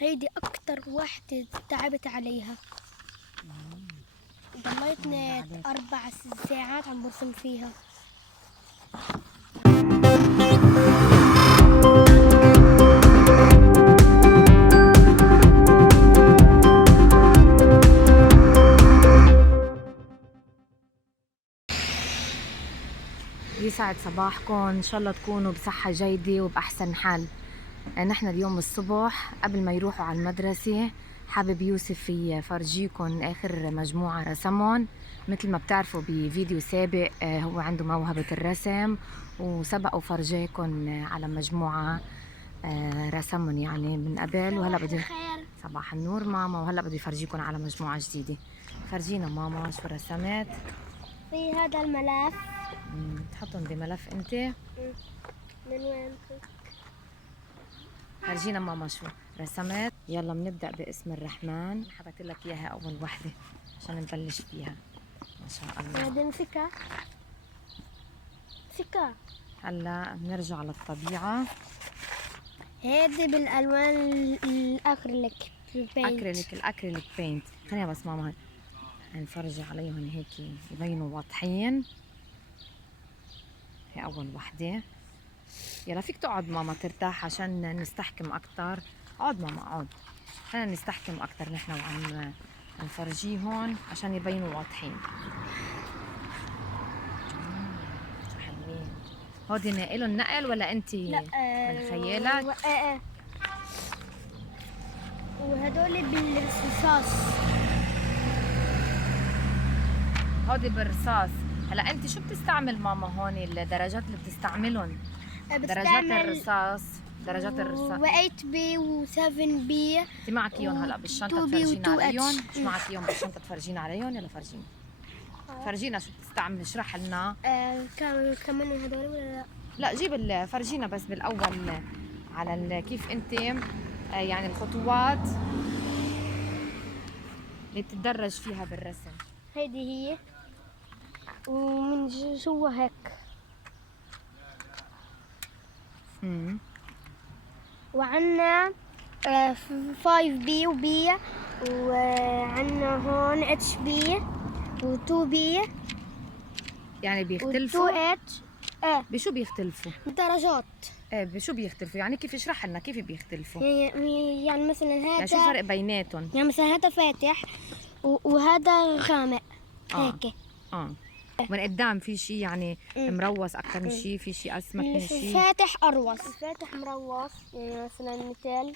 هيدي أكتر واحدة تعبت عليها. ضليتني 4 ساعات عم برسم فيها. يسعد صباحكم، ان شاء الله تكونوا بصحة جيدة وبأحسن حال. نحن اليوم الصبح قبل ما يروحوا على المدرسة حابب يوسف يفرجيكم آخر مجموعة رسمهم. مثل ما بتعرفوا بفيديو سابق هو عنده موهبة الرسم، وسبق وفرجيكم على مجموعة رسمهم يعني من قبل. وهلا بدي صباح النور ماما، وهلا بدي فرجيكم على مجموعة جديدة. فرجينا ماما شو رسمت. في هذا الملف تحطهم بملف انت. من وين؟ فرجينا ماما شو رسمت. يلا بنبدأ باسم الرحمن. حطيت لك اياها اول وحدة عشان نبلش فيها. ما شاء الله. بدي امسكها. امسكها. هلا بنرجع للطبيعة. هيدي بالالوان الاكريليك بينت. الاكريليك بينت. خلينا بس ماما نفرجي عليهم هيك يبينوا واضحين. هي اول وحدة. يلا فيك تقعد ماما ترتاح عشان نستحكم اكتر. اقعد ماما اقعد، خلينا نستحكم اكتر نحن وعم نفرجيهم عشان يبينوا واضحين. شو حلوين. هودي ناقلهم نقل ولا انتي من خيالك؟ وهدول بالرصاص. هودي بالرصاص. هلا انت شو بتستعمل ماما هون الدرجات اللي بتستعملهم؟ درجات الرصاص. درجات الرصاص و8 بي و7 بي. انت معك اياهم هلا بالشنطه تفرجينا عليهم؟ مش معك اياهم بالشنطه تفرجينا عليهم؟ يلا فرجينا. فرجينا شو بتستعمل، اشرح لنا. كمان هدول ولا لا؟ لا جيب فرجينا بس بالاول على كيف انت يعني الخطوات اللي بتتدرج فيها بالرسم. هيدي هي، ومن جوا هيك. وعنا 5 بي وبي، وعنا هون اتش بي و2 بي. يعني بيختلفوا؟ و2 اتش. بشو بيختلفوا؟ درجات. بشو بيختلفوا؟ يعني كيف، اشرح لنا كيف بيختلفوا. يعني مثلا هذا، يعني شو الفرق بيناتهم؟ يعني مثلا هذا فاتح وهذا غامق. هيك. من قدام في شيء يعني مروس اكثر من شيء، في شيء اسمك من شيء. الفاتح اروس، الفاتح مروس. يعني مثلا مثال،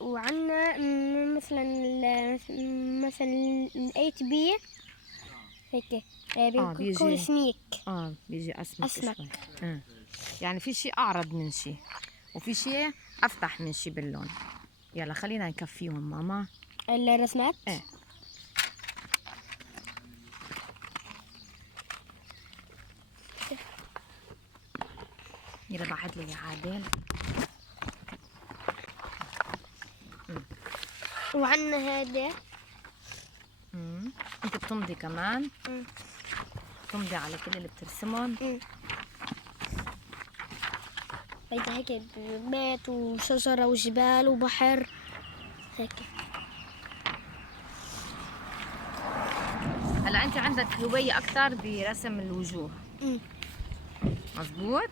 وعنا مثلا مثلا ال8 بي هيك بيكون سميك. بيجي اسمك شوي. يعني في شيء اعرض من شيء، وفي شيء افتح من شيء باللون. يلا خلينا نكفيهم ماما الرسمات. يلا بعت لي يا عادل. وعنا هذا. انت بتمضي كمان؟ بتمضي على كل اللي بترسمهم؟ بيت هيك بيت وشجرة وجبال وبحر هيك. هلا انت عندك هواية اكثر برسم الوجوه. مزبوط.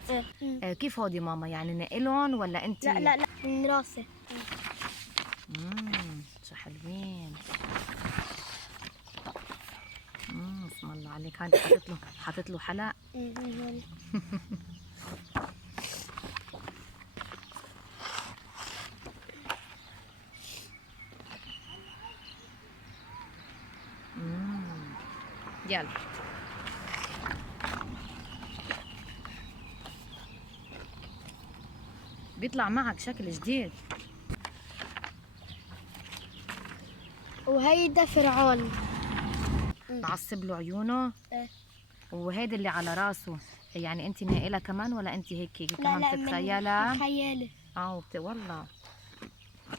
كيف هودي ماما، يعني ناقلهم ولا انت؟ لا لا لا، من راسي. شو حلوين. بسم الله عليك. هذا حاطط له حلق. يلا بيطلع معك شكل جديد. وهيدا فرعون معصب له عيونه. وهيدا اللي على راسه، يعني انت ناقلها كمان ولا انت هيك كمان بتتخيلها؟ خيالي. والله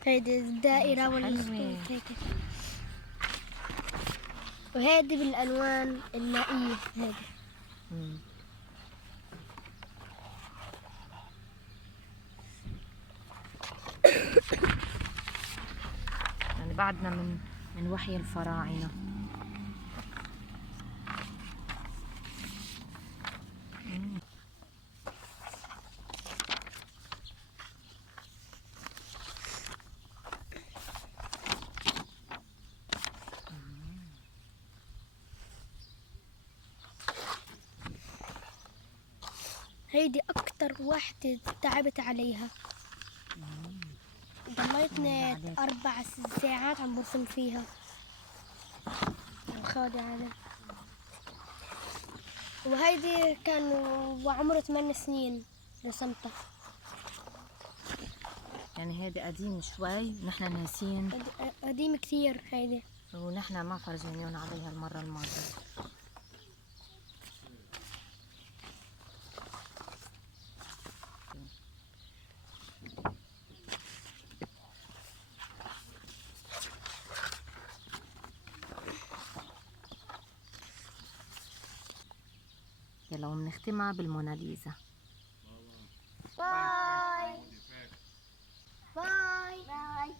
هيدي الدائرة ولا هيك. وهيدي بالالوان المائية. هيدي يعني بعدنا من وحي الفراعنة. هيدي أكتر واحدة تعبت عليها. ضليتني 4 ساعات عم برسم فيها. خادع علي. وهيدي كان وعمره 8 سنين رسمتها. يعني هيدي قديم شوي ونحن ناسين. قديم كثير هيدي. ونحن ما فرجينيون عليها المرة الماضية. يلا وبنختمها بالموناليزا. باي باي باي.